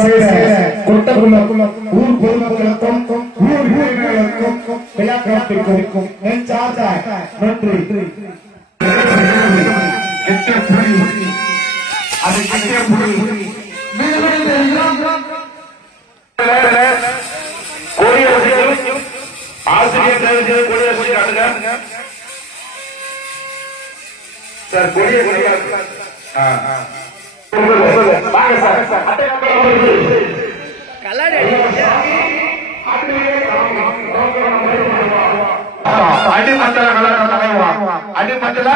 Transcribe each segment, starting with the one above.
ஊர் பொதுமக்களுக்கும் ஊர் வீரர்களுக்கும் விழாக்களத்திற்கும் நெஞ்சார்ந்த நன்றி. அடிமண்டல அடிமண்டல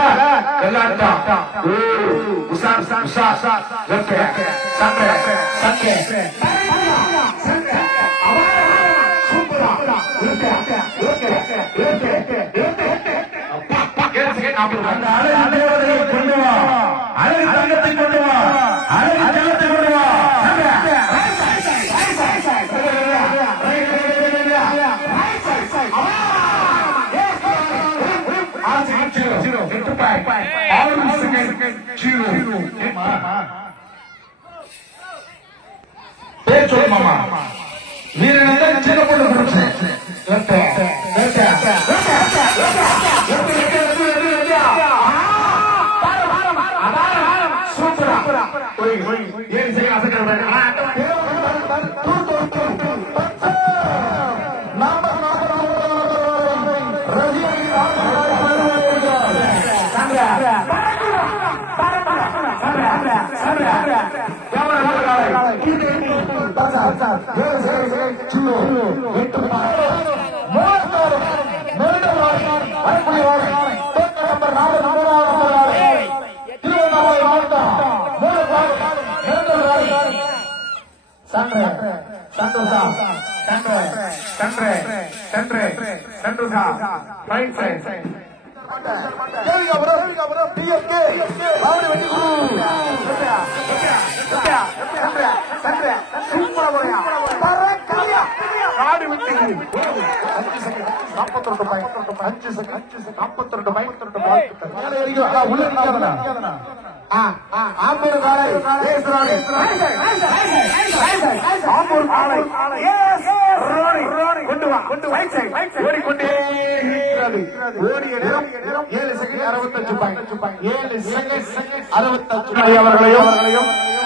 கொண்டு வா அழகு தங்கத்தை கொண்டு வா அழகு ஜலத்தை கொண்டு வா பேர் சொல்லு மாமா வீரன் சின்ன பொண்ணு கொடுத்து ஏன் செய்ய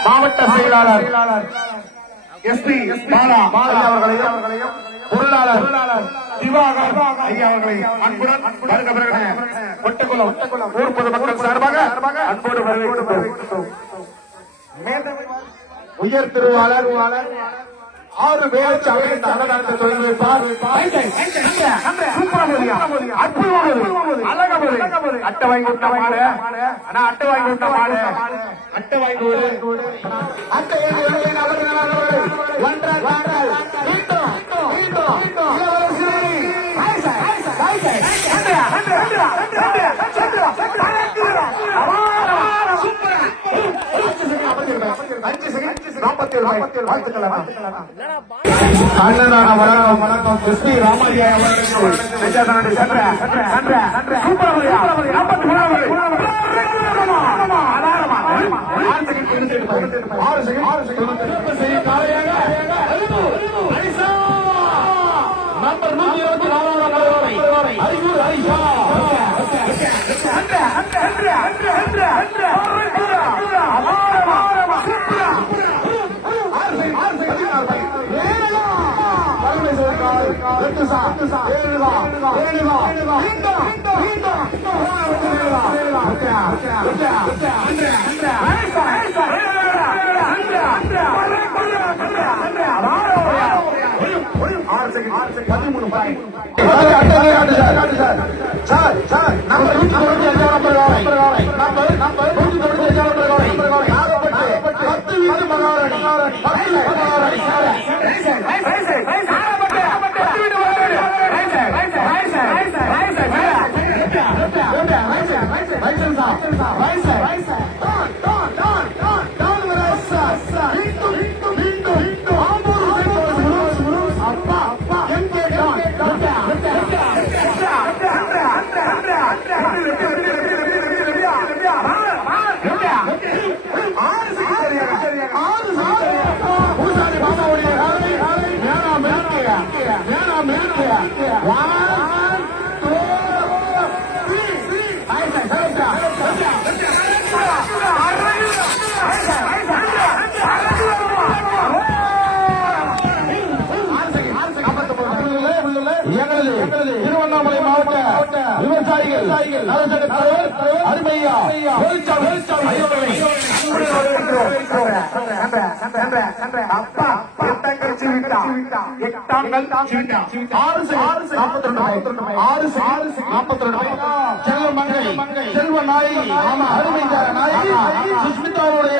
மாவட்ட செயலாளர் எஸ்பி பாலா அவர்களையும் பொருளாளர் திவாகர் ஐயா அவர்களை அன்புடன் வருக வருக ஒட்டக்குளம் ஊர் பொதுமக்கள் சார்பாக அன்போடு வரவேற்கிறோம். உயர் திருவாளர் 6 பேர் சபை அன்னதானத்தை தொடங்கி வைப்பார். அட்டை வாங்கி கொடுத்த மாடு அட்டை வாங்கி கொடுத்த மாடு அட்டை வாங்கி அட்டை ராமையா நம்பர் 124 அறிவூர் ஹரிஷா பூசாரி திருவண்ணாமலை மாவட்ட விவசாயிகள் அருமையா அப்பா செல்வ நாயகி அருமையா நாயகி சுஸ்மிதாவுடைய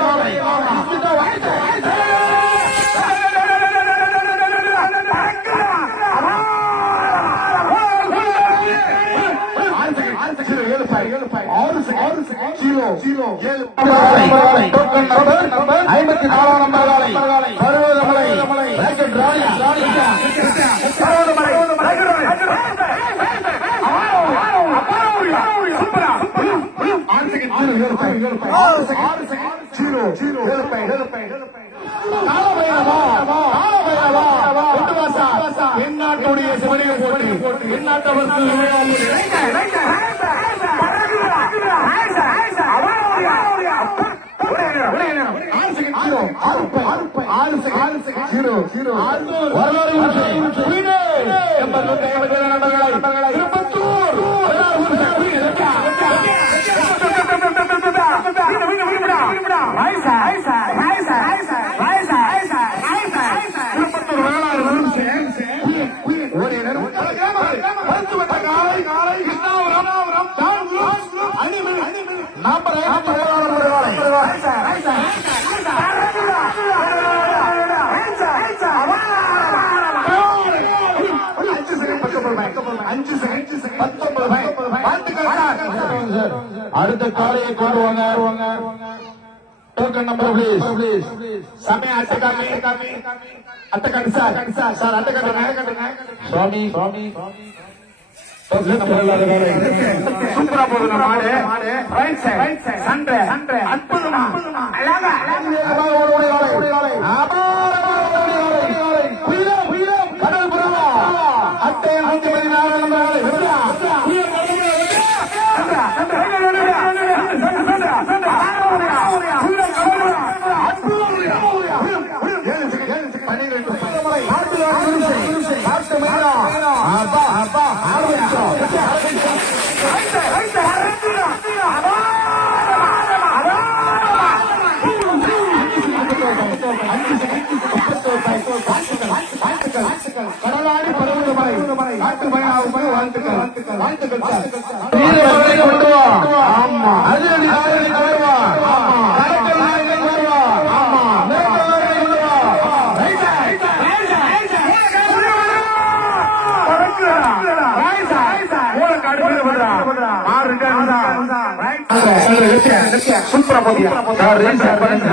எந்நாட்டுடைய சிவனையை போட்டு எந்நாட்டவர்கள் அடுத்த காலையை கொண்டு வாங்க டோக்கன் நம்பர் ப்ளீஸ் சமய அட்டை சார் அட்டை கட்டுங்க சுவாமி சூப்பரா போகுது மாடு அற்புதமா கடல் புறமா அட்டை 5 கடலாடி பருவமலை நாட்டு பயணம் வாழ்த்துக்கள் ஆமா சூப்பரா போதியா சார் ரீசெட் பண்ணுங்க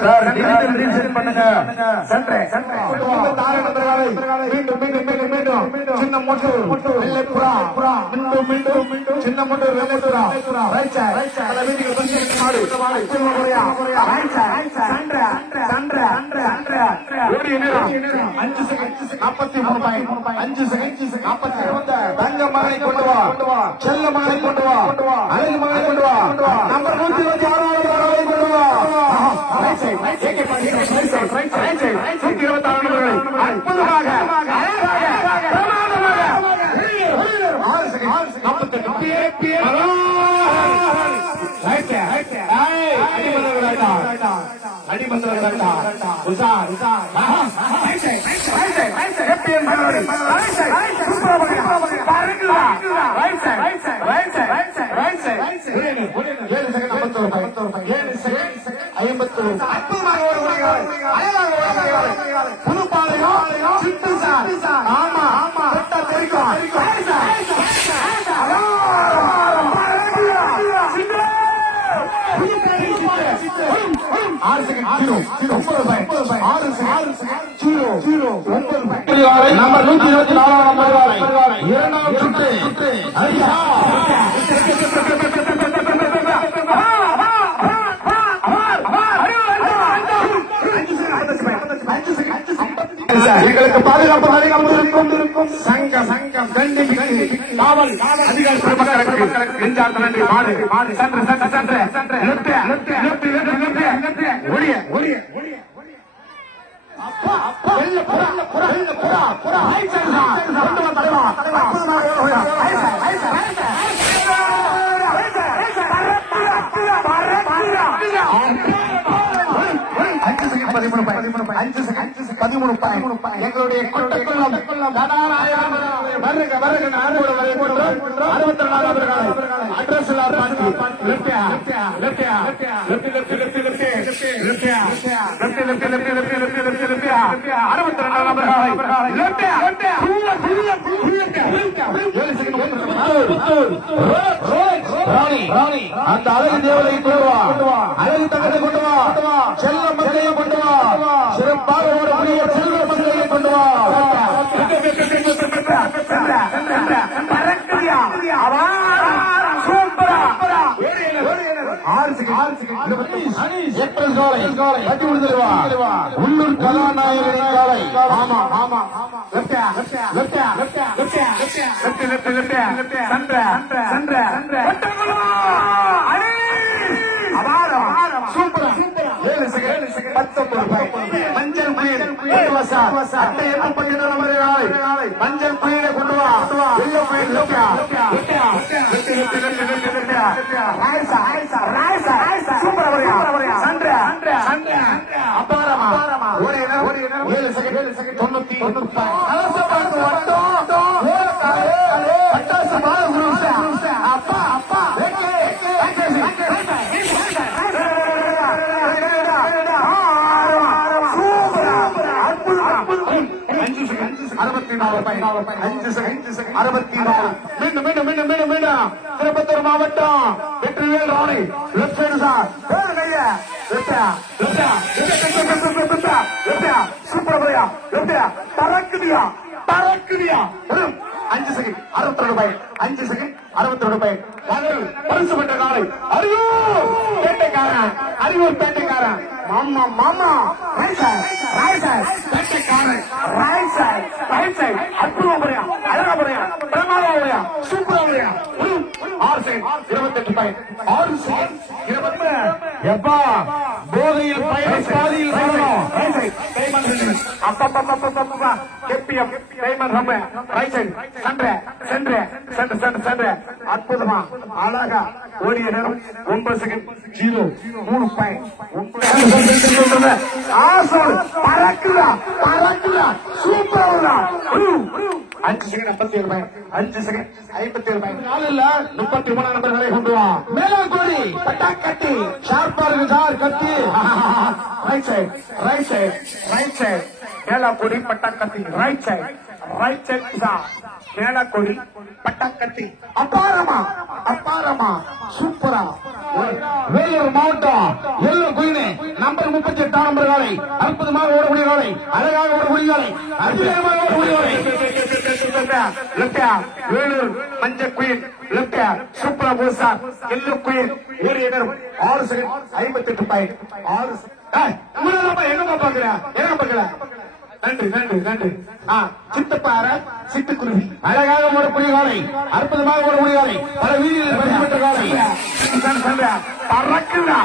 சார் ரீசெட் பண்ணுங்க மீண்டும் சின்ன மோட்டூர் வெள்ளைப்புறா மீண்டும் சின்ன மோட்டூர் வெள்ளைப்புறா ரைட் சார் வீட்டுக்கு வந்து மாடு தங்க மகனை கொண்டு வா செல்ல மகனை கொண்டு வா அழகு மகனை கொண்டு வா நம்பர் 126 கொண்டு வா அற்புதமாக நம்பர் 124 இரண்டாம் சுற்று எங்களுக்கு பாதுகாப்பு இருக்கும் சங்கம் தண்டிக்கு காவல் அதிகாரி பெருமக்களுக்கு நெஞ்சார்ந்த நன்றி. மாடு சென்று ஒளிய எங்களுடைய கொட்டக்குள்ளம் 62 அந்த அழகு தேவதை கொண்டு வா, அழகு தங்கத்தை கொண்டு வா, செல்ல மகளையை கொண்டு வா, சிறப்பாக ஓடக்கூடிய செல்வ மகளையை கொண்டு வா. உள்ளூர் கதாநாயகனின் காலை. மஞ்சள் மஞ்சள் புயலை கொண்டு வா, வெள்ள புயல் அபாரமா ஒரு 90 அப்பா அப்பா 64 மீண்டும் திருப்பத்தூர் மாவட்டம் Vetrivel Rani left side sir super பறக்குதியா 5 செகண்ட் 62 ரூபாய் 5 செகண்ட் 62 ரூபாய் பரிசு பெற்ற காலை அரியூர் பேட்டைக்காரன் மாமா ரைட் சைடு அற்புதமா போறியா, அழகா போறியா, பிரமாதமா போறியா, சூப்பரா போறியா. 6 செகண்ட் 28 ரூபாய் 6 செகண்ட் 28 எப்பா போதையில் பயணம் பாதியில் வரணும். அப்பா கேபிஎம் டைமண்ட் ரொம்ப ரைட் சைடு சென்று அற்புதமா அழகா ஓடிய நேரம் 9 செகண்ட் 0 3 பறக்குதா சூப்பரா 5 செகண்ட் 57 ரூபாய் 5 செகண்ட் 57 ரூபாய் 33 நம்பர்களை கொண்டு வா. மேலும் கோடி பட்டாக்கட்டி ஷார்ப்பா இருக்கு சார் கத்தி. ரைட் சைடு மேலாக்கொடி பட்டாக்கத்தி ரைட் சைடு சார் மேலாக்கொடி பட்டாக்கத்தி அப்பாரமா சூப்பரா. வேலூர் மாவட்டம் எல்லோ குயினே நம்பர் 38 நம்பர் காலை அற்புதமாக ஓடக்கூடிய காலை, அழகாக ஓடக்கூடிய காலை, அதிகமாக ஓடக்கூடிய காலை. வேலூர் மஞ்சள் குயின் சூப்பரா போசா எல்லோ குயின் ஏறிய நேரம் 6 செகண்ட் 58 ரூபாய் 6 எங்க பாக்குற நன்றி. சித்தப்பாற சிட்டுக்குருவி அழகாக ஓடக்கூடிய காலை, அற்புதமாக ஓடக்கூடிய காலை, பல வீதியில் பெற்ற காலை. பறக்குதா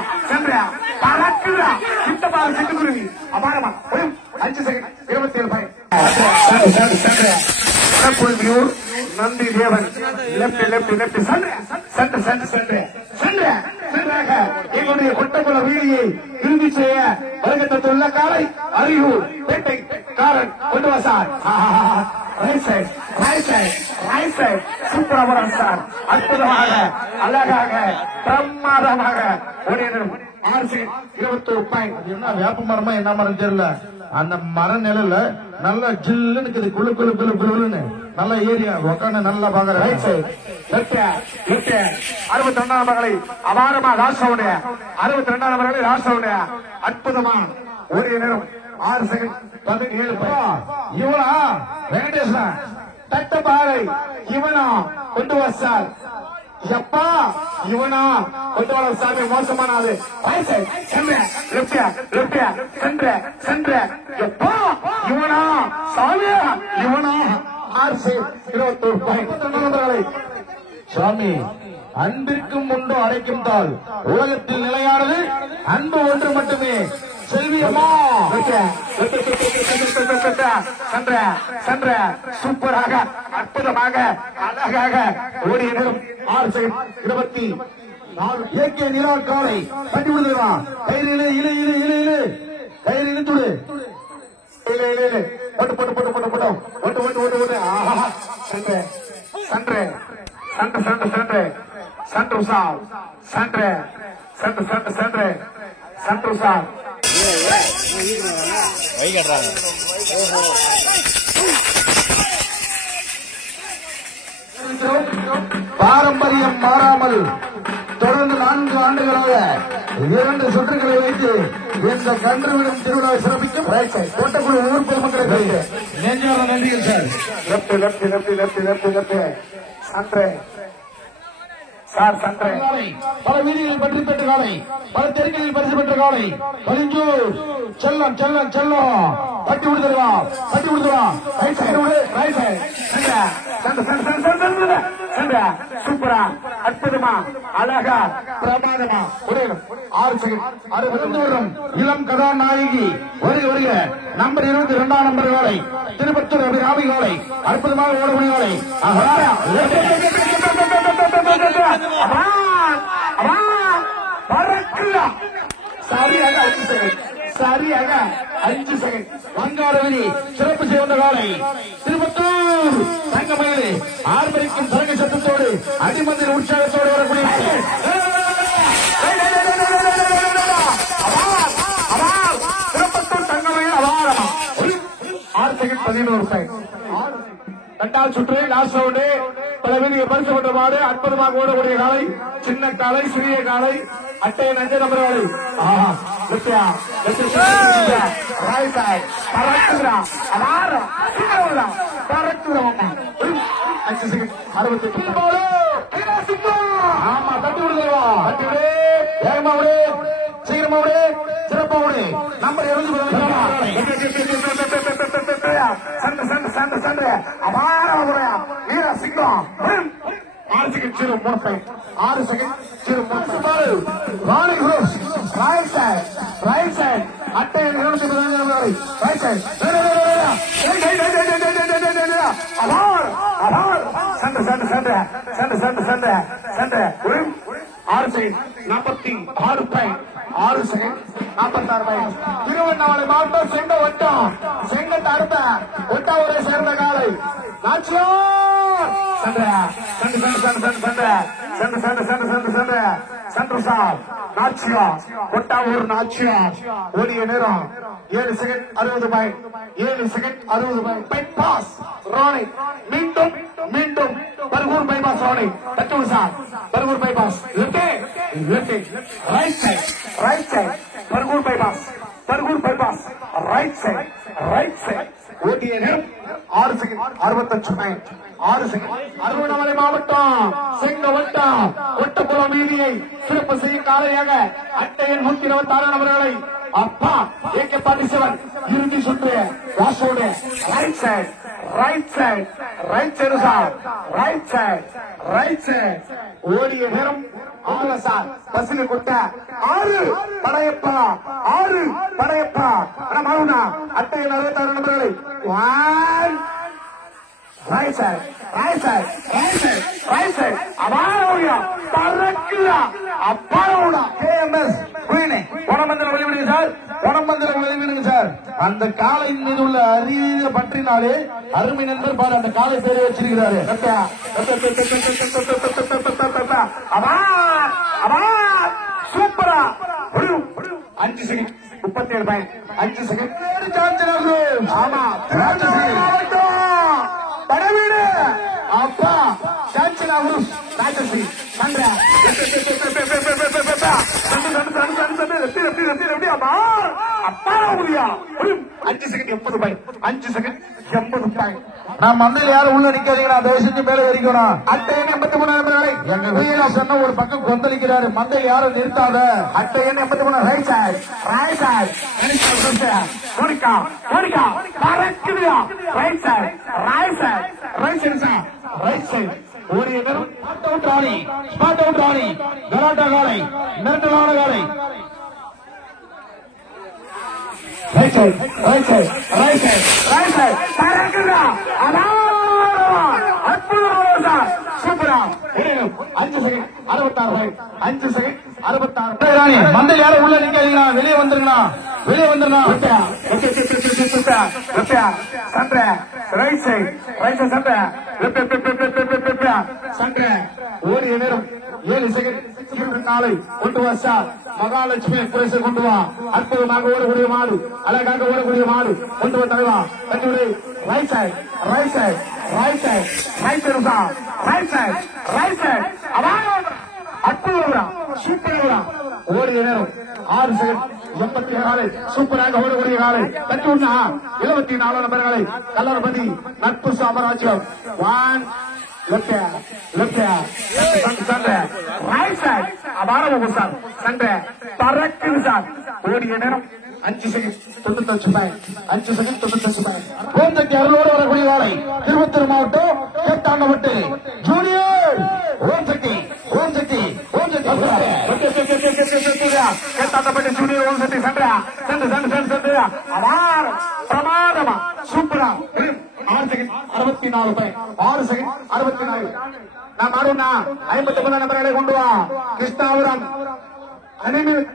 சித்தப்பாற சிட்டுக்குருவி அபாரமா 5 செகண்ட் 27 ரூபாய். நந்தி தேவன் லெப்ட் சென்றாக எங்களுடைய கொட்டக்குள வீதியை இறுதி செய்ய வருகை தந்துள்ள காலை அரியூர் பேட்டைக்காரன் கொண்டு வா சார். ரைட் சைடு சூப்பரா சார் அற்புதமாக அழகாக பிரமாதமாக ஓடிய 6 செகண்ட் 21 ரூபாய். என்ன வேப்ப மரமா என்ன மரம் தெரியல, அந்த மர நிழல நல்லா ஜில்லுன்னு இருக்குது, குழுன்னு நல்ல ஏரியா உட்காந்து நல்லா பாக்குற. ரைட் சைடு 62 நம்பர்களை அபாரமா ராஷ்டிரவுடைய 62 நம்பர்களை ராஷ்டிரவுடைய அற்புதமா ஓடிய நேரம் 6 செகண்ட் 17 இவனா வெங்கடேசன் தட்டப்பாறை இவனா கொண்டு வச்சார் எப்பா இவனா கொண்டு சாமி மோசமான ஆளு எப்பா இவனா சாமி இவனா 21 சாமி அன்பிற்கும் ஒன்று அடைக்கும் தாள் உலகத்தில் நிலையானது அன்பு ஒன்று மட்டுமே. செல்வியம்மா சூப்பராக அற்புதமாக அழகாக ஓடியதும் 6 ஏகே நிலா காலை கட்டி விடுதா கயிறு இழு இழு இழு இழு இழு கயிறு இழுத்துடு போட்டு போட்டு போட்டு போட்டு போட்டோம் ஓட்டு ஓட்டு ஓட்டு ஓட்டு ஆஹா சண்டை சண்டை சண்டை சண்டை சண்டை சண்டை சார் சண்டை சண்டை சண்டை சண்டை சண்டை சார் பாரம்பரியம் மாறாமல் தொடர்ந்து 4 ஆண்டுகளாக 2 சுற்றுகளை வைத்து இந்த கன்றுவிடும் திருவிழாவை சிறப்பிக்கும் கோட்டக்குழு ஊர் பொதுமக்களுக்கு நெஞ்சார்ந்த நன்றிகள் sir. Left left left left left left சண்டை சார் சண்டை பல வீதிகளில் பற்றி பெற்ற காலை, பல தெருக்களில் பரிசு பெற்ற காலை பரிஞ்சூர் செல்லம் செல்லம் செல்லம் கட்டி விடுதலா கட்டி விடுதலா ரைட் சைடு ரைட் சைடு சண்டை சூப்பரா அற்புதமா அழகா பிரமாதமா ஒரு 6 செகண்ட் 60 வரும் இளம் கதாநாயகி வருக வருக நம்பர் 22 நம்பர் காலை திருப்பத்தூர் ராமி காலை அற்புதமாக ஓடக்கூடிய காலை சரியாக 5 செகண்ட் சரியாக 5 செகண்ட் வங்காளவெளி சிறப்பு செய்த காலை திருப்பத்தூர் தங்கமயிலே ஆர்ப்பரிக்கும் சரங்க சத்தத்தோடு அடிமந்திர உற்சாகத்தோடு வரக்கூடிய திருப்பத்தூர் தங்கமயில் அபாரமா 6 செகண்ட் 11 பாயிண்ட் 2வது சுற்று லாஸ்ட் ரவுண்டு பல வீதியை பரிசு பெற்ற மாடு அற்புதமாக ஓடக்கூடிய காலை சின்ன காலை சிறிய காலை அட்டைய நஞ்ச நம்பர் காலை ஆமா தட்டி விடுதலா வேகமா விடு சீக்கிரமா விடு சிறப்பா விடு நம்பர் 2 சண்டை சண்டை சண்டை அபாரமா முறையா வீர சிங்கம் 6 செகண்ட் 0 3 6 செகண்ட் 0 ராணி குரூஸ் ரைட் சைட் அட்டை 214 ரைட் சைட் அபார் அபார் சண்டை சண்டை சண்டை சண்டை சண்டை சண்டை சண்டை 6 second 46 point 6 second 46 point Tiruvannamalai மாவட்டம் செங்க வட்டம் செங்கட்டு அடுத்த ஒட்டாவூரை சேர்ந்த காலை நாச்சியார் சண்டை சண்டை சண்டை சண்டை சண்டை சண்டை சண்டை சண்டை சண்டை சண்டை சண்டை சார் நாச்சியார் ஒட்டாவூர் நாச்சியார் ஓடிய நேரம் 7 second 60 point 7 second 60 point bypass Rani மீண்டும் மீண்டும் பர்கூர் பைபாஸ் ராணி தட்டு sir Bargur bypass left right side Bargur bypass right side ஓடிய நேரம் 6 செகண்ட் 68 பாயிண்ட் 6 செகண்ட் அருவண்ணாமலை மாவட்டம் செங்க வட்டம் ஒட்டப்புறம் வீதியை சிறப்பு செய்யும் காலையாக அட்டையன் 126 நபர்களை அப்பா AK-47 இறுதி சுற்று வாசோடு right side sir right side ஓடிய நேரம் 6 சார் பஸ்ஸில் கொடுத்த 6 படையப்பா மவுனா அட்டையில் 66 நபர்களை ரைட் சைட் அபாரா அப்பாரோடா KMS குயினே வடமந்திரம் வெளிவிடுங்க சார் வடமந்திரம் வெளிவிடுங்க சார். அந்த காலையின் மீது உள்ள அரிய பற்றினாலே அருமை நண்பர் பாரு அந்த காலை பேரை வச்சிருக்கிறாரு. சூப்பரா 5 செகண்ட் 37 பாயிண்ட் 5 செகண்ட் ஆமா படவீடு அப்பா சான்சலா குரூஸ் ராஜஸ்ரீ சந்திர அப்பா முடியா 5 செகண்ட் 80 பாயிண்ட் 5 செகண்ட் 80 பாயிண்ட். நான் மந்தையில் யாரும் உள்ள நிக்காதீங்களா, தயவு செஞ்சு மேல வரைக்கணும். அட்டை எண் 83 எங்க வீரா சொன்ன ஒரு பக்கம் கொந்தளிக்கிறாரு, மந்தையில் யாரும் நிறுத்தாத. அட்டை எண் 83 right side right side Monika Monika பறக்குதுயா right side right side right side sir right side ஒரு எதிரும் spot out Rani, spot out Rani, கலாட்டா காலை, நிறுத்தலான காலை. Right side right side right side right side பறக்குதுயா அற்புதம் சார் சூப்பரா. 5 செகண்ட் 66 பாயிண்ட் 5 செகண்ட் 66 ராணி மந்தையில் யாரும் உள்ள நிக்காதீங்களா, வெளியே வந்துருங்கண்ணா, வெளியே வந்துருண்ணா. சண்டை ரைட் சைடு ரைட் சைடு சண்டை சண்டை ஓடிய நேரம் 7 செகண்ட் 24 கொண்டு வா சார். மகாலட்சுமி எக்ஸ்பிரஸ் கொண்டு வா. அற்புதமாக ஓடக்கூடிய மாடு, அழகாக ஓடக்கூடிய மாடு கொண்டு வா தலைவா. கண்டுபிடி right side right side right side right side sir right side right side அற்புதம் சூப்பர். ஓடிய நேரம் 6 செகண்ட் 86 காலை சூப்பராக ஓடக்கூடிய காலை தட்டி விடா. 74 நபர்களை கல்லூர்பதி நட்பு சாம்ராஜ்யம் 1 லெப்ட் சண்டை ரைட் சைடு அபாரம் சார் சண்டை பறக்குது சார். ஓடிய நேரம் 5 second 95 point 5 second 95 point. Om Shakti அருளோடு வரக்கூடிய காலை திருப்பத்தூர் மாவட்டம் கேட்டாங்கப்பட்டு ஜூனியர் ஓம்சக்தி ஓம்சக்தி ஓம்சக்தி கேட்டாங்கப்பட்டு ஜூனியர் ஓம்சக்தி சண்டை சண்டை சண்டை சண்டை சண்டை அபாரம் பிரமாதமா சூப்பரா. 6 செகண்ட் 64 பாயிண்ட் 6 செகண்ட் 64. நான் மாடுனா 59 நம்பர்களை கொண்டு வா. கிருஷ்ணாபுரம் அனிமில்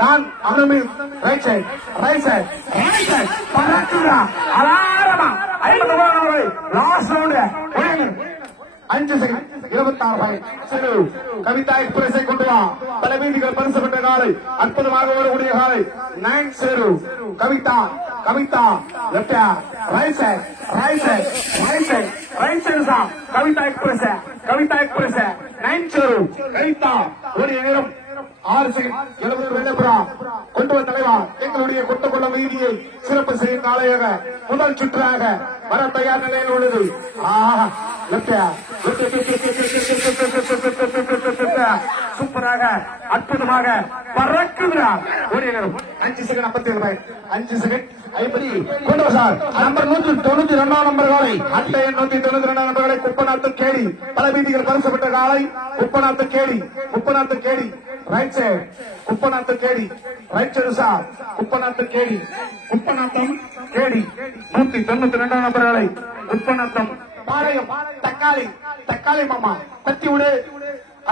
தான் அனுமில் right side right side right side பறக்குதா அலாரமா 59 நம்பர்களை last round 5 second 26 point. Kavitha எக்ஸ்பிரஸை கொண்டு வா. பல வீதிகள் பரிசு பெற்ற காலை அற்புதமாக ஓடக்கூடிய காலை 9-0 Kavitha Kavitha left right side right side right side right side sir. Kavitha express 9-0 Kavitha. ஓடிய நேரம் 6 செகண்ட் 70 வெள்ளப்புறா கொண்டு வந்த தலைவா. எங்களுடைய கொட்டக்குள்ள வீதியை சிறப்பு செய்யும் காலையாக முதல் சுற்றாக வர தயார் நிலையில் உள்ளது. சூப்பராக அற்புதமாக பறக்குகிறார். ஓடிய நேரம் 5 செகண்ட் 57 பாயிண்ட் 5 செகண்ட் 50 கொண்டு வா சார். நம்பர் 192 நம்பர் காலை அட்டை எண் 192 நம்பர்களை குப்பநாத்து கேடி. பல வீதிகள் பரிசு பெற்ற காலை குப்பநாத்து கேடி குப்பநாத்து கேடி ரைட் சைடு குப்பநாத்து கேடி ரைட் சைடு சார். குப்பநாத்து கேடி குப்பநாத்தம் கேடி 192 நம்பர்களை குப்பநாத்தம் பாளையம் தக்காளி தக்காளி மாமா தட்டி விடு.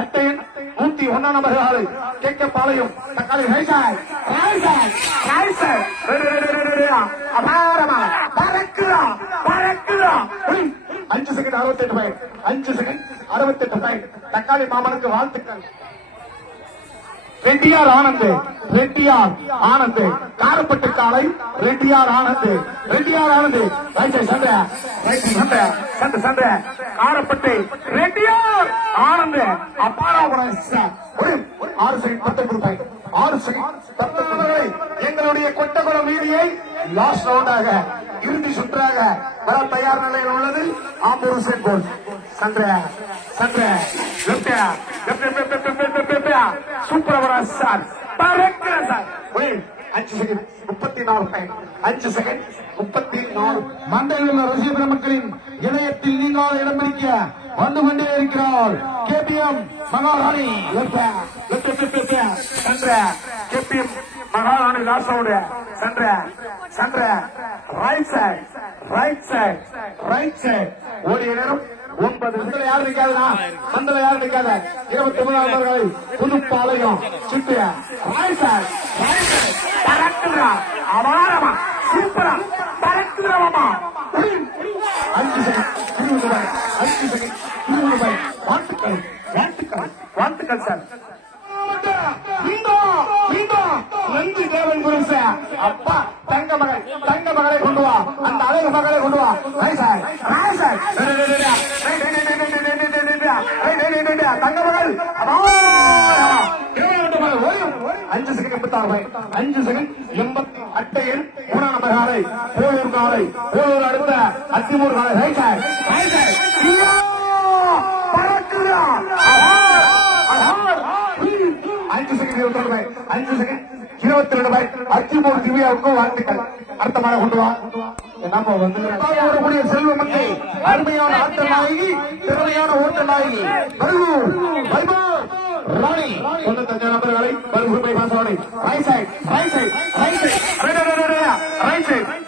அட்டை எண் 101 நம்பர்களை கேட்க பாளையம் தக்காளி right side right side right side அபாரமா பறக்குதா பறக்குதா. 5 செகண்ட் 68 பாயிண்ட் 5 செகண்ட் 68 பாயிண்ட். தக்காளி மாமனுக்கு வாழ்த்துக்கள். ரெட்டியார் ஆனந்த் ரெட்டியார் ஆனந்த் காரப்பட்டு காலை ரெட்டியார் ஆனந்த் ரெட்டியார் ஆனந்த் ரைட் சைடு சண்டை ரைட் சண்டை சண்டை சண்டை காரப்பட்டு ரெட்டியார் ஆனந்த் அப்பாராபுரம் 6 செகண்ட் 19 பாயிண்ட் 6 செகண்ட் 19. எங்களுடைய கொட்டகுளம் வீதியை லாஸ்ட் ரவுண்டாக இறுதி சுற்றாக வர தயார் நிலையில் உள்ளது. ஆம்பூர் சென்கோல் சண்டை சண்டை சூப்பரா சார் பறக்கிற சார். 5 second 34 point 5 second 34. மண்டையில் உள்ள ரசிக மக்களின் இதயத்தில் நீங்காத இடம் பிடிக்க வந்து கொண்டே இருக்கிறார் கேபிஎம் மகாராணி. சண்டை கேபிஎம் மகாராணி லாஸ்ட் சண்டை சண்டை right side right side right side. ஓடிய நேரம் 9. மண்டல யாரும் நிக்காதுனா மண்டல யாரும் நிக்காத. 29 நம்பர்களை புதுப்பாளையம் சுட்டு ரைட் சைடு ரைட் சைடு பறக்குதா அபாரமா சூப்பரா பறக்குதா மாமா. 5 செகண்ட் 20 பாயிண்ட் 5 செகண்ட் 20 பாயிண்ட். வாழ்த்துக்கள் வாழ்த்துக்கள் வாழ்த்துக்கள் சார். நன்றி தேவன் குரு சார். அப்பா தங்க மகளை கொண்டு வா. அந்த அழகு மகளை கொண்டு வா. ரைட் சைடு ரைட் சைடு தங்க மகள் 5 செகண்ட் 86 பாயிண்ட் 5 செகண்ட் 86 அட்டையில் 3 நம்பர் காலை போலூர் காலை போலூர் அடுத்த அத்திமூர் காலை ரைட் சைடு பறக்குதா 5 செகண்ட் 22 பாய் அத்திமூர் திவ்யாவுக்கும் வாழ்த்துக்கள் அர்த்தமாக கொண்டு வா நம்ம வந்து ஓடக்கூடிய செல்வமங்கை அருமையான ஆட்ட நாயகி திறமையான ஓட்ட நாயகி ராணி 95 நம்பர்களை பருகூர் பைபாஸ் ராணி ரைட் சைடு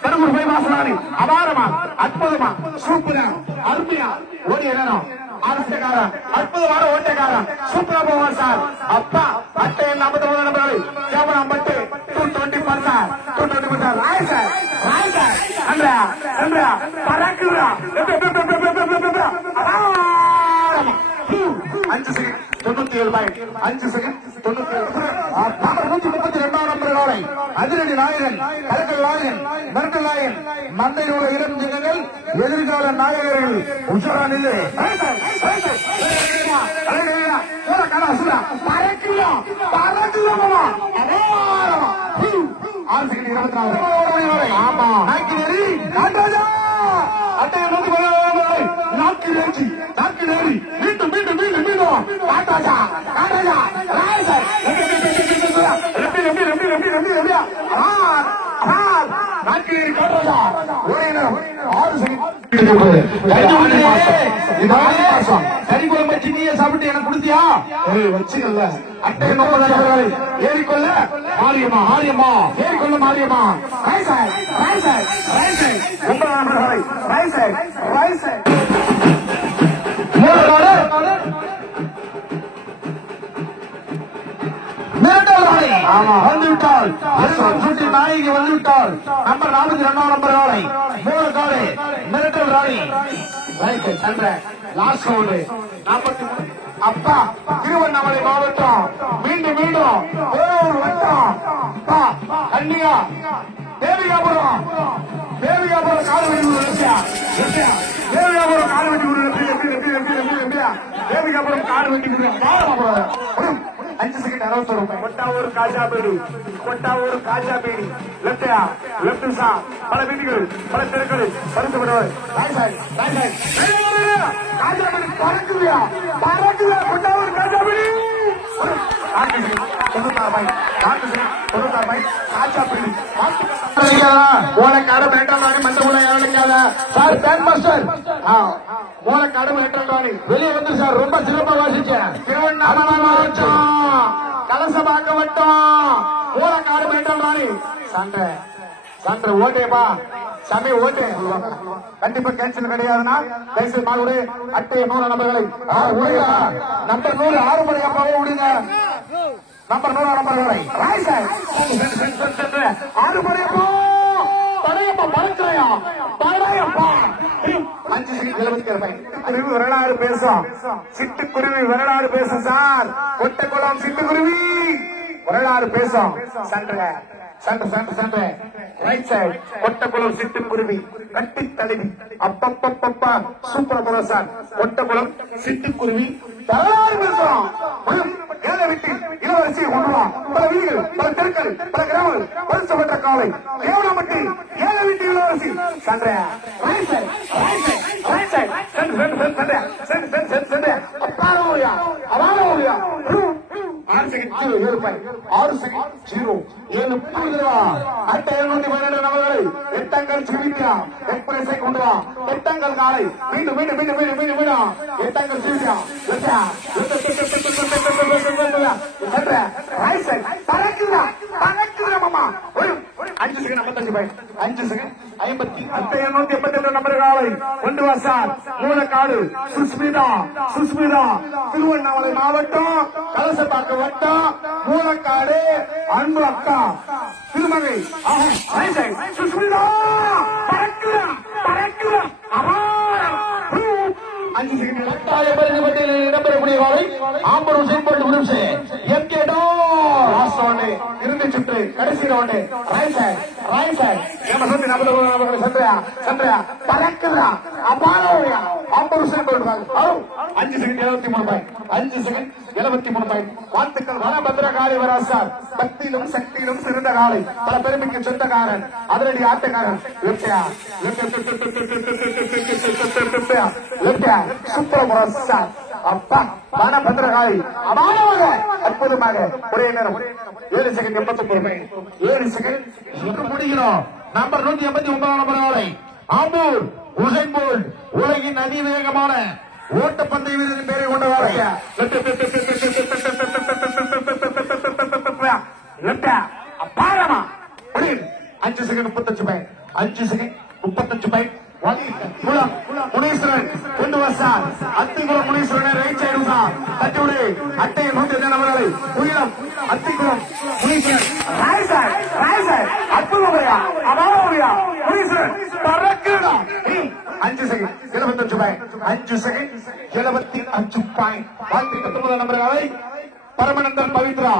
பருகூர் பைபாஸ் ராணி அபாரமா அற்புதமா சூப்பரா அருமையா ஓடிய நேரம் அரசக்காரன் அற்புதமான ஓட்டக்காரன் சூப்பரா போவார் சார் அப்பா அட்டை 49 நம்பர்களை கேமரா பட்டு 220 சார் 220 ரைட் சைடு அன்றா பறக்குறா 5 செகண்ட் 97 பாயிண்ட் 5 செகண்ட் 132 நம்பர் காலை அதிரடி நாயகன் கலக்கல் நாயகன் மிரட்டல் நாயகன் மந்தையோட இடம் சிங்கங்கள் எதிர்கால நாயகர்கள் உஷாரா நிலை ஆமா அட்டையை நோக்கி நாக்கு நேரி மீண்டும் சாப்பிட்டு எனக்கு கொடுத்தியா வச்சுக்கல அட்டை ஏறிக்கொள்ள மாரியம்மா ஏறிக்கொள்ள மாரியம்மா வந்துவிட்டால் நாயகி வந்துவிட்டால் நம்பர் 42 நம்பர் ராணி மூணு காலை மிரட்டல் ராணி லாஸ்ட் ரவுண்டு 43 அப்பா திருவண்ணாமலை மாவட்டம் மீண்டும் ஒரு வட்டம் கன்னியா தேவிகாபுரம் காடு வெட்டி தேவிகாபுரம் காடு வெட்டி 5 செகண்ட் 60 ரூபாய் கொட்டாவூர் காஜா பேடி லெப்ட் சா பல வீடுகள் பல தெருக்கள் பரிசு பெறுவார் கொட்டாவூர் காஜா பேடி 96 காஜா பேடி ஓலக்காடு மேட்டாளி மந்த சார் பேக் மாஸ்டர் ஓலக்காடு மேட்டாளி வெளியே வந்து சார் ரொம்ப சிறப்பா வாசிச்சேன் திருவண்ணாமலை மாவட்டம் கலசபாக்க வட்டம் ஓலக்காடு மேட்டாளி சண்டை ஓட்டேப்பா சாமி ஓட்டே கண்டிப்பா கேன்சல் கிடையாதுன்னா தயவுசெய்து மாடு அட்டை 3 நம்பர்களை நம்பர் 100 6 மணி அப்பாவே விடுங்க நம்பர் 100 நம்பர்களை 6 மணி அப்போ வரலாறு பேசும் சிட்டுக்குருவி வரலாறு பேசும் சார் கொட்டக்குளம் சிட்டுக்குருவி வரலாறு பேசும் சண்டை ரைட் சைடு கொட்டக்குளம் சிட்டுக்குருவி கட்டி தழுவி அப்பப்பப்பா சூப்பர் போல சார் கொட்டக்குளம் சிட்டுக்குருவி வரலாறு பேசும் ஏழை விட்டு இளவரசியை கொண்டுவான் பல வீடுகள் பல தெருக்கள் பல கிராமங்கள் பரிசு பெற்ற காலை கேவலமட்டி ஏழை விட்டு இளவரசி சண்டை எட்டங்கள் சிவியா எக்ஸ்பிரஸை கொண்டு வா எட்டங்கள் காலை மீண்டும் எட்டங்கள் சிவியா அஞ்சு செகண்ட் 5 நம்பர் காலை கொண்டு வா சார் மூலக்காடு சுஸ்மிதா திருவண்ணாமலை மாவட்டம் கலசப்பாக்க வட்டம் மூலக்காடு அன்பு அக்கா திருமகை சுஸ்மிதா இடம்பெறக்கூடிய காலை ஆம்பூர் செயல்பாட்டு எம் கே லாஸ்ட் ரவுண்ட் இறுதி சுற்று கடைசி ரவுண்ட் ரைட் சைடு நம்ம சொல்லி நம்ம சந்திரா பறக்குறா அபாரா 50 second 5 second 73 point 5 second 73 point வாழ்த்துக்கள் வனபத்திரகாரி வராசார் பக்தியிலும் சக்தியிலும் சிறந்த காலை பல பெருமைக்கு சொந்தக்காரன் அதிரடி ஆட்டக்காரன் சூப்பர் வராசார் அப்பா வனபத்திரகாரி அபாரமாக அற்புதமாக ஒரே நேரம் 7 செகண்ட் 89 பாயிண்ட் 7 செகண்ட் முடிகிறோம். நம்பர் 189 நம்பர் காலை ஆம்பூர் உசைன் போல்ட் உலகின் அதிவேகமான ஓட்டப்பந்தய வீரரின் பெயரை கொண்ட காலை அபாரமா 5 second 35 point 5 second 35 point Muniswaran கொண்டு வந்தார் அத்திக்குளம் முனீஸ்வரனை ரைட் சைடு தட்டிவிடு அட்டையை நோக்கி நபர்களை உயிரம் அத்திக்குளம் முனீஸ்வரன் அற்புதமையா அபாரமையா முனீஸ்வரன் பறக்குடா 5 செகண்ட் 75 பாயிண்ட் 5 செகண்ட் 75 பாயிண்ட் 19 நம்பர்களை பரமநந்தன் பவித்ரா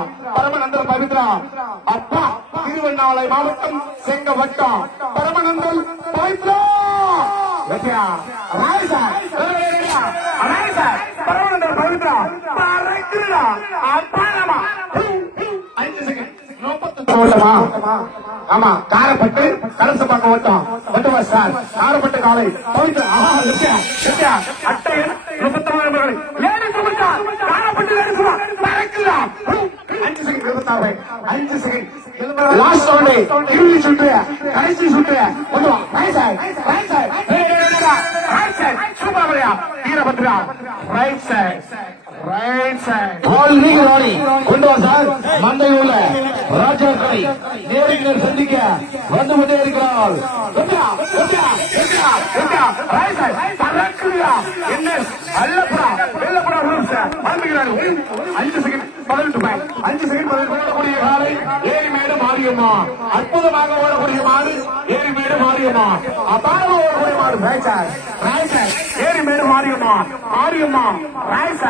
அப்பா திருவண்ணாமலை மாவட்டம் செங்க வட்டம் பரமநந்தன் பவித்ரா பரமநந்தன் பவித்ரா அப்பாரமா 5 செகண்ட் 40 ஆமா காரப்பட்டு கலச பார்க்க வட்டம் சார் காரப்பட்டு காலை பவித்ரா அட்டையன் 39 Karapattu 5 second 26 5 second last round இறுதி சுற்று கடைசி சுற்று சூப்பர் வீரபத்ரா ரைட் சைடு கொண்டு வா சார் மந்தையில் உள்ள ராஜா கடை நேரில் சந்திக்க வந்து கொண்டே இருக்கிறார். என்ன அல்லப்புறா வெள்ளப்புறா 5 செகண்ட் 18 பாயிண்ட் 5 செகண்ட் 18 ஓடக்கூடிய காலை ஏரிமேடு மாரியம்மா அற்புதமாக ஓடக்கூடிய மாடு ஏரிமேடு மாரியம்மா அபாரமா ஓடக்கூடிய மாடு right side Erimedu Mariyamma right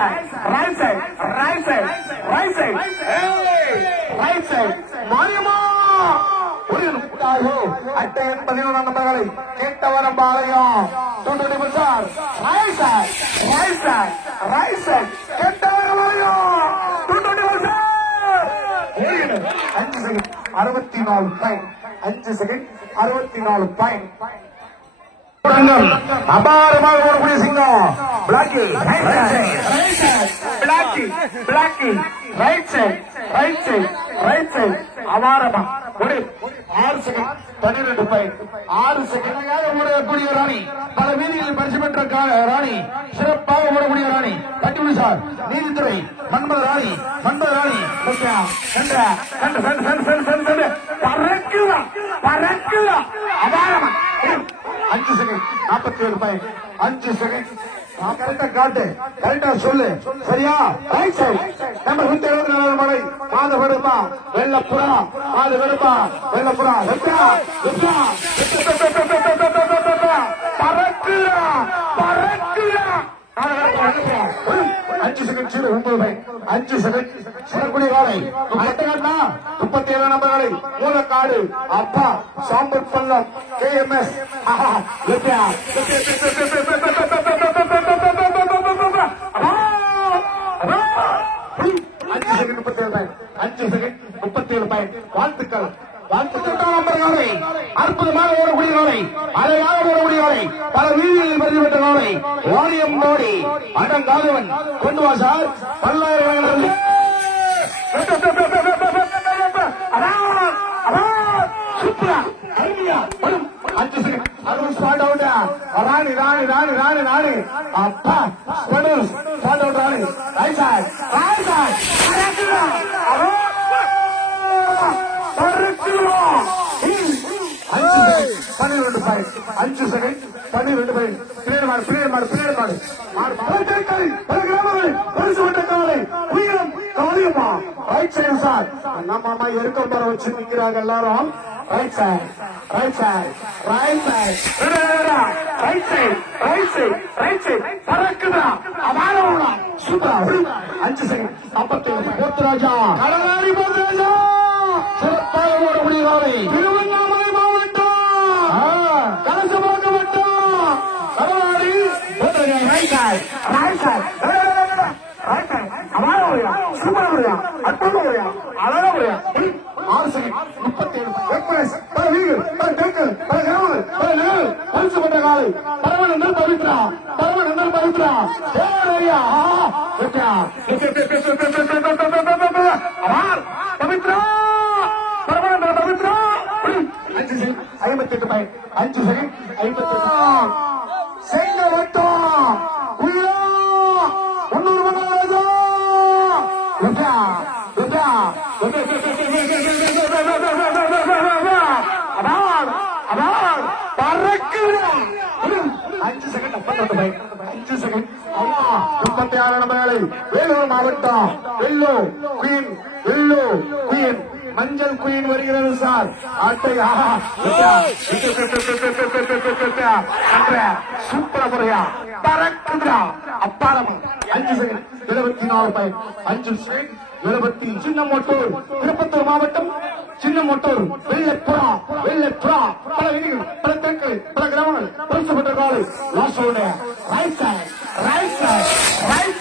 side Mariyamma அட்டையன் 11 நம்பர்களை Kettavaram Palayam sir right side Kettavaram Palayam 5 second 64 point 5 second 64 point அபாரமாக ஓடக்கூடிய சிங்கம் பிளாக்கி ரைட் சைடு அபாரமா 6 செகண்ட் 12 பாயிண்ட் 6 செகண்ட் ஓடக்கூடிய ராணி பல வீதிகளில் பரிசு பெற்ற ராணி சிறப்பாக ஓடக்கூடிய ராணி தட்டிவிடு சார் நீதித்துறை மன்மத ராணி பறக்குதா அபாரமா 5 செகண்ட் 47 பாயிண்ட் 5 செகண்ட் கரெக்டா காட்டு கரெக்டா சொல்லு சரியா ரைட் சைடு நம்பர் 174 மலை மாத வெடுப்பா வெள்ளப்புறா பறக்குதா 5 செகண்ட் 09 பாயிண்ட் 5 செகண்ட் சொல்லக்கூடிய காலை 37 நம்பர்களை மூலக்காடு அப்பா சாம்பர் பள்ளம் KMS 5 செகண்ட் 37 பாயிண்ட் வாழ்த்துக்கள் நம்பர்களை அற்புதமாக ஓடக்கூடிய காலை அழகாக ஓடக்கூடிய காலை பல வீதிகளில் பரிசு பெற்ற காலை வாரியம் நோடி அடங்காதவன் கொண்டு வா சார் பல்லாயிரம் சூப்பரா ஐடியா 5 செகண்ட் அது ஸ்பாட் அவுட் ராணி அப்பா spot out Rani right side 12 point 5 second 12 point player மாடு உயிரம் காளியம்மா ரைட் சைடு சார் நம்ம அம்மா எருக்கம் வர வச்சு நிக்கிறாங்க எல்லாரும் right side right side right side right side right side right side பறக்குதா அபாரமா சூப்பர் 5 செகண்ட் 47 போத்துராஜா கடலாடி போத்துராஜா சிறப்பாக ஓடக்கூடிய காலை திருவண்ணாமலை மாவட்டம் கலசபாக்கம் வட்டம் Kadaladi Pothuraja right side right side right side அபாரமா super ஓடியா அற்புதமா ஓடியா அழகா ஓடியா 6 செகண்ட் 37 பரிசுப்பட்ட காலை Paramanandal Pavithra Pavithra Paramanandal Pavithra 5 second 58 point 5 second 58 செங்க வட்டம் உயிரா 300 மகாராஜா பறக்குதா 5 செகண்ட் 5 செகண்ட் 36 நம்பர்களை வேலூர் மாவட்டம் வெள்ளோ குயின் மஞ்சள் குயின் வருகிறது சார் ஆட்டை சூப்பர முறையா பறக்குதா அப்பாரமா 5 செகண்ட் 74 பாயிண்ட் 5 செகண்ட் 70 சின்னமோட்டூர் திருப்பத்தூர் மாவட்டம் சின்னமோட்டூர் வெள்ளப்புறா பல வீதிகள் பல தெற்கள் பல கிராமங்கள் பரிசுப்பட்ட காலை லாஸ்டோட ரைட்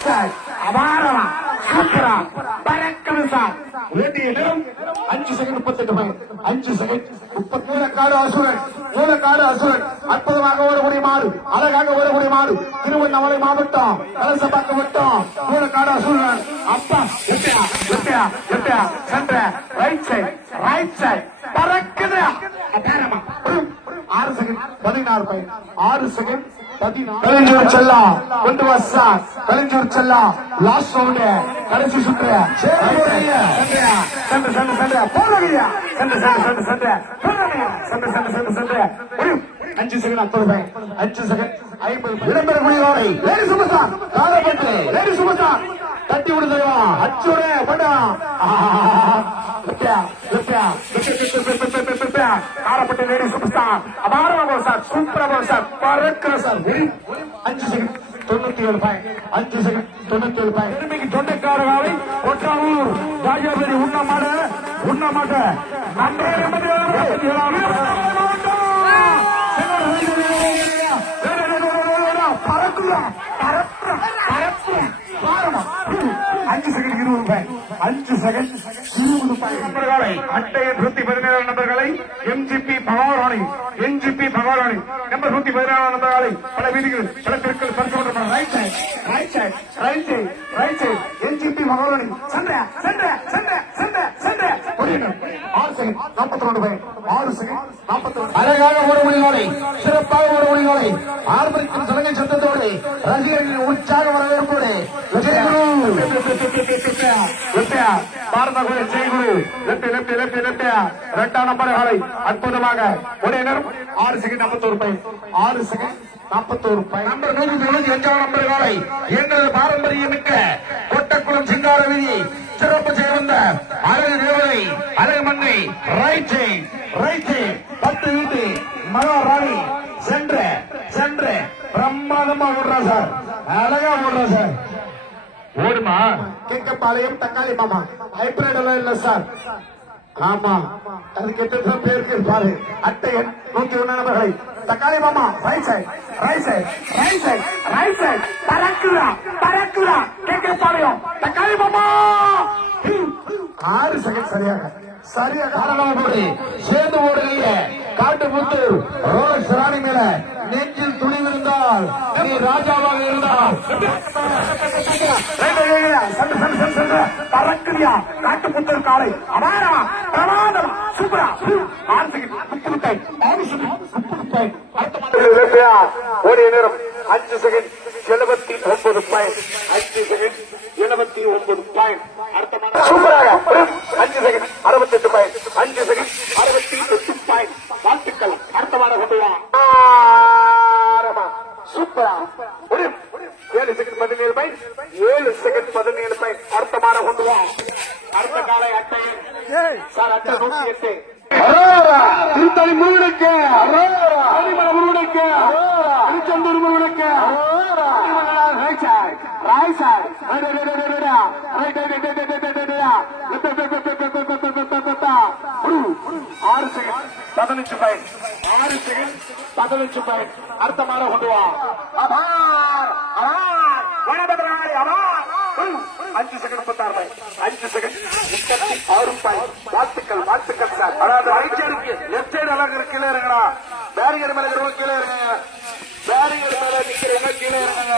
சைடு அபாரமா சூப்பரா பறக்குது சார் வேண்டிய நேரம் 5 செகண்ட் 38 பாயிண்ட் 5 செகண்ட் 30 மூலக்காடு அசுரன் அற்புதமாக ஓடக்கூடிய மாடு அழகாக ஓடக்கூடிய மாடு திருவண்ணாமலை மாவட்டம் கலசபாக்கம் வட்டம் மூலக்காடு அசுரன் அப்பா எட்டா சென்ற ரைட் சைடு பறக்குது அபாரமா 6 செகண்ட் 16 பாயிண்ட் 6 செகண்ட் 16 கலைஞர் செல்லா கொண்டு வா கலைஞர் செல்லா லாஸ்ட் ரவுண்ட் கடைசி சுற்று போடுறியா 5 செகண்ட் 50 பாயிண்ட் 5 செகண்ட் 50 இடம்பெறக்கூடிய காலை லேடி சுமத்தான் தட்டி விடுதா அச்சோட படா காரப்பட்ட லேடி சூப்பர் அபாரமாக சார் சூப்பராக சார் பறக்கிற sir 5 second 97 point 5 second 97 point எருமைக்கு தொண்டைக்கார காலை ஒட்டாவூர் ராஜாபதி உண்ணமாட்ட பறக்குதா 5 செகண்ட் 20 பாயிண்ட் 5 செகண்ட் 20 பாயிண்ட் நம்பர்களை அட்டையின் 117 நம்பர்களை எம்ஜிபி பகவாராணி நம்பர் 117 நம்பர்களை பல வீதிகள் பல தெருக்கள் பரிசு ரைட் சைடு எம்ஜிபி பகவாராணி சென்ற 6 செகண்ட் 42 பாயிண்ட் 6 செகண்ட் 42 அழகாக ஓடக்கூடிய காலை சிறப்பாக ஓடக்கூடிய காலை ஆர்ப்பரிக்கும் சலங்கை சத்தத்தோடு ரசிகர்களின் உற்சாக வரவேற்போடு இரண்டாம் நம்பர் காலை அற்புதமாக ஒரே நேரம் 6 second 51 point 6 second 41 point number 195 number காலை எங்களது பாரம்பரியமிக்க கொட்டக்குளம் சிங்கார வீதி சிறப்பு செய்ய வந்த அழகு தேவதை அழகு மங்கை ரைட் சைடு 10 வீட்டு மகாராணி சென்ற பிரம்மாதமா ஓடுறா சார் அழகா ஓடுறா சார் ஓடுமா கேக்கப்பாளையம் தக்காளி மாமா ஹைபிரிட் எல்லாம் இல்ல சார் ஆமா அதுக்கு எத்தனை பேருக்கு பாரு அட்டை 101 நம்பர்களை தக்காளி மாமா ரைட் சைடு பறக்குதா கேக்கப்பாளையம் தக்காளி மாமா 6 செகண்ட் சரியாக காரணமாக சேர்ந்து ஓடுகிற காட்டுப்புத்தூர் ரோலக்ஸ் ராணி மேல நெஞ்சில் துணிவிருந்தால் நீ ராஜாவாக இருந்தால் பறக்குதியா காட்டுப்புத்தூர் காலை அபாரமா பிரமாதமா சூப்பரா 6 செகண்ட் 30 பாயிண்ட் ஓடிய நேரம் 5 செகண்ட் 79 பாயிண்ட் 5 செகண்ட் 79 பாயிண்ட் சூப்பராக 5 செகண்ட் 68 பாயிண்ட் 5 செகண்ட் 68 பாயிண்ட் வாழ்த்துக்கள் அர்த்தமான கொண்டு வா சூப்பரா 7 செகண்ட் 17 பாயிண்ட் 7 செகண்ட் 17 பாயிண்ட் அர்த்தமான கொண்டு வா அடுத்த காலை அட்டை சார் அட்டை 108 திருத்தணி முருகனுக்கு அணிமலை முருகனுக்கு திருச்செந்தூர் முருகனுக்கு ஆறு செகண்ட் 15 பாயிண்ட் 6 செகண்ட் 15 பாயிண்ட் அடுத்த மாற கொண்டு வா 5 செகண்ட் 36 பாயிண்ட் 5 செகண்ட் 36 பாயிண்ட் வாழ்த்துக்கள் சார். அதாவது ரைட் சைடுக்கு லெப்ட் சைடு அழகு கீழே இருங்கடா. பேரிகர் மேல இருக்கிறவங்க கீழே இருங்க. பேரிகர் மேல நிக்கிறவங்க கீழே இருங்க.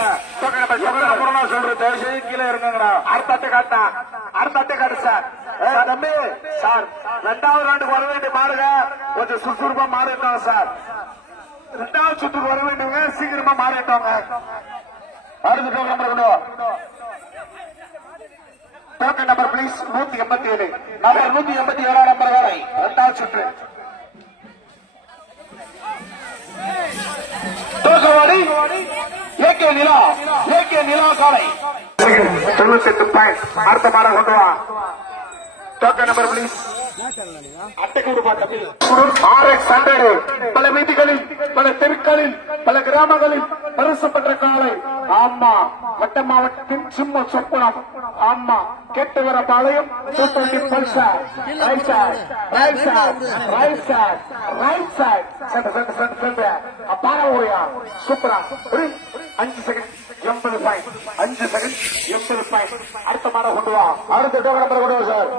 சொல்றேன் தயவு செய்து கீழே இருங்கடா. அடுத்த அட்டை காட்டு சார். தம்பி சார் 2வது ரவுண்டுக்கு வர வேண்டிய மாடுங்க கொஞ்சம் சுறுசுறுப்பா மாறிட்டாங்க சார். 2வது சுற்றுக்கு வர வேண்டியவங்க சீக்கிரமா மாறிட்டாங்க. அடுத்த token number please 187 number 187 number வரை 2வது சுற்று தோசவாடி ஏகே நிலா காலை 98 பாயிண்ட் அடுத்த மாட கொண்டு வா. டோக்கன் நம்பர் பிளீஸ் அட்டை கொடுப்பா தம்பி. RX100 பல வீதிகளில் பல தெருக்களில் பல கிராமங்களில் பரிசு பெற்ற காலை. ஆமா வட்ட மாவட்டத்தின் சிம்ம சொப்பனம். ஆமா கேட்டு வர பாளையம் 220 பல்சர் ரைட் சைட் பாரா சூப்பரா 5 செகண்ட் 80 பாயிண்ட் 5 செகண்ட் 80 பாயிண்ட் அடுத்த மாட கொண்டு வா. அடுத்த டோக்கன் நம்பர் கொண்டு வா சார்.